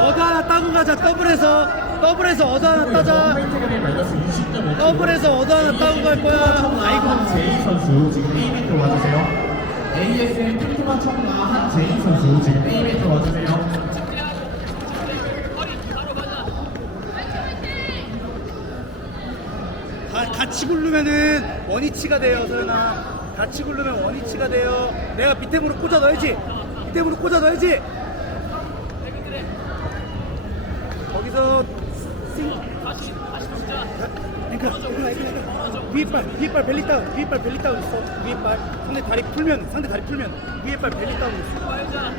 어드 하나 따고 가자 더블에서 더블에서 어드 하나 따자 더블에서 어드 하나 따고 갈 거야 아이고 제이 선수 지금 A 멘트 와주세요. ASM 팩트만 청라 한제이 선수 지금 A 멘트 와주세요. 가, 같이 굴르면은 원위치가 돼요 서연아 같이 굴르면 원위치가 돼요. 내가 무릎 꽂아 넣어야지. 무릎 꽂아 넣어야지. 거기서 싱. 앵클 앵클 앵클 위에 발 위에 발 벨리 다운 위에 발 벨리 다운 있어. 위에 발. 상대 다리 풀면 상대 다리 풀면 위에 발 벨리 다운 있어. 말자.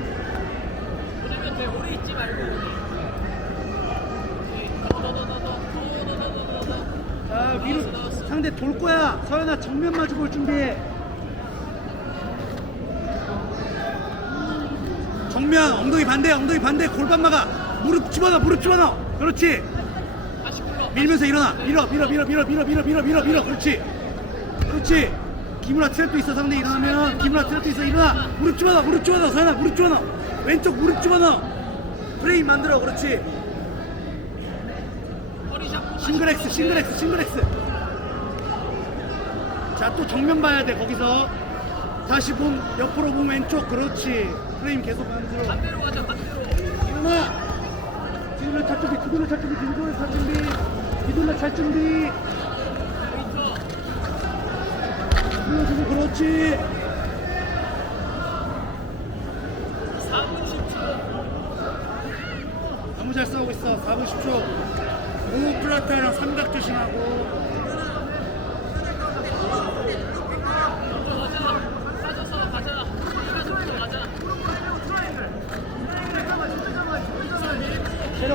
보내면 돼. 오래 있지 말고. 자 위로 상대 돌 거야. 서연아 정면 마주 볼 준비해 정면 엉덩이 반대 엉덩이 반대 골반 막아. 무릎 집어넣어 무릎 집어넣어. 그렇지. 밀면서 일어나. 밀어 밀어 밀어 밀어 밀어 밀어 밀어 밀어. 밀어. 그렇지. 그렇지. 기무라 트랩도 있어 상대 일어나면. 기무라 트랩도 있어 일어나. 무릎 집어넣어 무릎 집어넣어 서연아. 무릎 집어넣어. 왼쪽 무릎 집어넣어. 프레임 만들어 그렇지. 싱글엑스 싱글엑스 싱글엑스 자 또 정면 봐야 돼 거기서. 다시 봄 옆으로 보면 왼쪽. 그렇지 프레임 계속 만들어 반대로 가자. 반대로. 일어나 뒤돌려 찰 준비 뒤돌려 찰 준비 뒤돌려 찰 준비 뒤돌려 찰 준비 돌려주고 그렇지 4분 10초. 너무 잘 싸우고 있어 4분 10초 오 플라타랑 삼각 조심하고 빠져서 가자. 빠져서 가자. 체력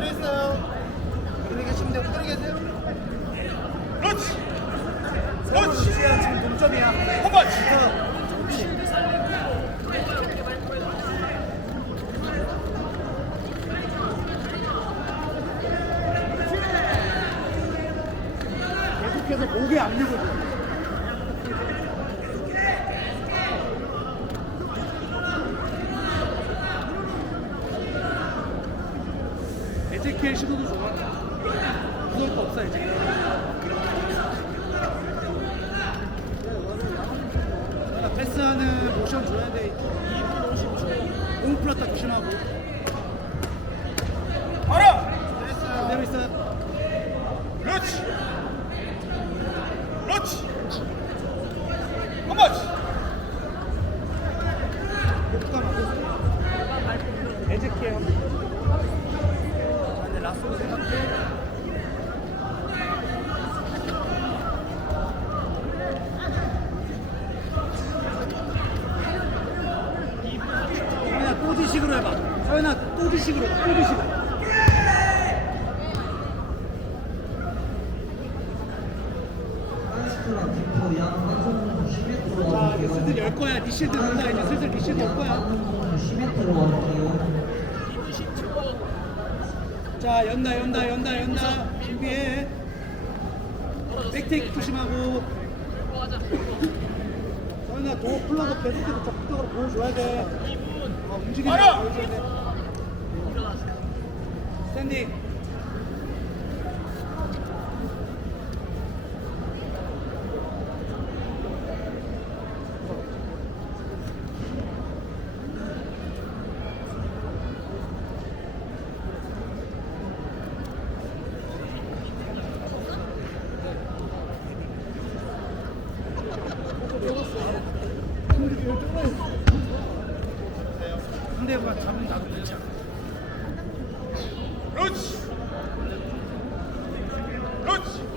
바로 그대로 있어요. 그대로 계시면 돼요 그대로 계세요 그렇지. 그렇지 지금 동점이야 한 번. 계속해서 목에 압력을 시도도 좋아. 무서울 거 없어. 자, 패스하는 모션 줘야 돼. 2분 50초. 옹플라타 조심하고. 바로 그대로 있어요. 그대로 있어. 그렇지. 그렇지. 한 번. 목가 맞았어. 에제키엘. 자, 이제 라스로 생각해. 서연아 또지식으로 해봐. 서연아 또지식으로 해봐. 또지식으로. 자 이제 슬슬 열 거야. 니 실드 온다. 이제 슬슬 니 실드 올 거야. 2분 10초. 자 연다 연다 연다 연다 준비해. 백테이크 조심하고. 서연아 도 플러도 계속해서 적극적으로 보여줘야 돼. 2분. 어, 움직이는 알아! 거 보여줘야 돼. 스탠딩. 상대가 잡으면 나도. 그렇지. 그렇지.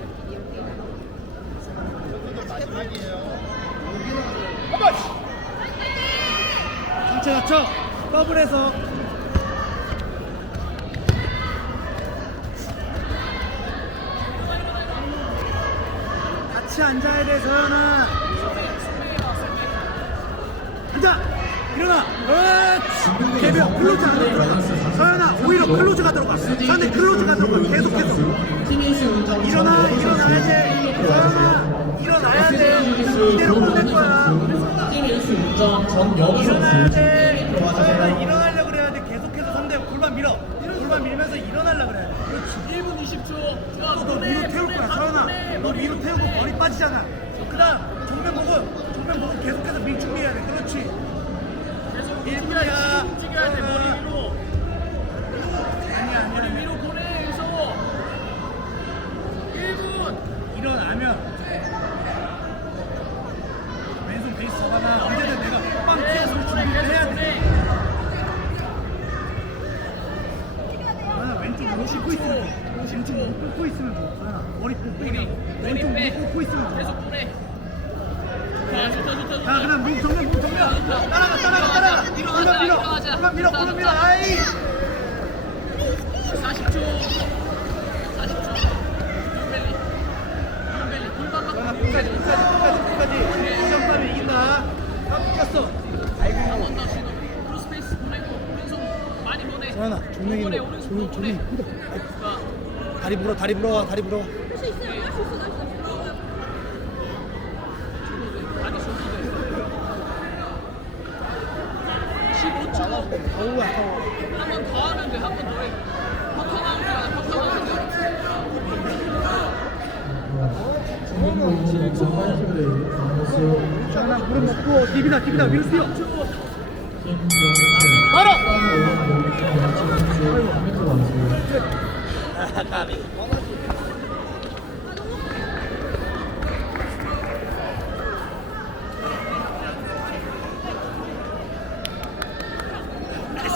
마지막이에요. 한 번. 상체 갖춰 더블해서 같이 앉아야 돼 서연아 앉아 일어나 그렇지 개벽 클로즈 안 들어가 서연아 오히려 클로즈가 들어가 상대 클로즈가 들어가 티니스 운전 일어나 일어나야 돼 서연아 일어나야 돼 이대로 끝낼 거야 일어나야 돼. 주세요. 일어나려고 그래야 돼. 계속해서 상대 골반 밀어. 골반 밀면서 일어나려고 그래야 돼. 그렇지. 1분 20초. 좋아, 또너 위로 태울 거야. 보내, 너 위로. 태우고 머리 빠지잖아. 그 다음 정면 보고 정면 보고 계속해서 밀 준비해야 돼. 그렇지. 계속 1분이야. 움직여야 돼, 머리 위로. 아니야 머리 아니야. 위로 보내, 여기서. 1분. 일어나면 왼손 베이스 잡아나 언제든 내가 빵 계속 튀어서 보내, 준비를 해야 계속 돼. 보내. 서연아 왼쪽 못 꽂고 있으면 돼. 왼쪽 못 꽂고 있으면 돼. 머리 왼쪽 빼. 못 꽂고 있으면 돼. 계속 보내. 자, 좋다, 좋다, 좋다. 자 그럼 몸 정면 몸 정면 따라가 따라가 따라가 밀어 밀어 밀어 골반 밀어 일어나자. 아이 40초. 40초. 홈벨리. 홈벨리. 골반 서연아 맞고. 끝까지 끝까지 끝까지 끝까지 시험 따면 이긴다 다 붙였어 한번 더 시도. 크로스페이스 보내고 왼손 많이 보내. 오른손. 종명 자, 다리 불어 다리 불어 다리 불어 많이 쏘도 돼. 15초. 어우 아까워 한번더 하면 돼. 한번더 해. 퍼터 나오는 줄 알아. 퍼터 나오는 줄 알아. 서연아 무릎 먹고 디비다 디비다 위로 뛰어 바로! 까비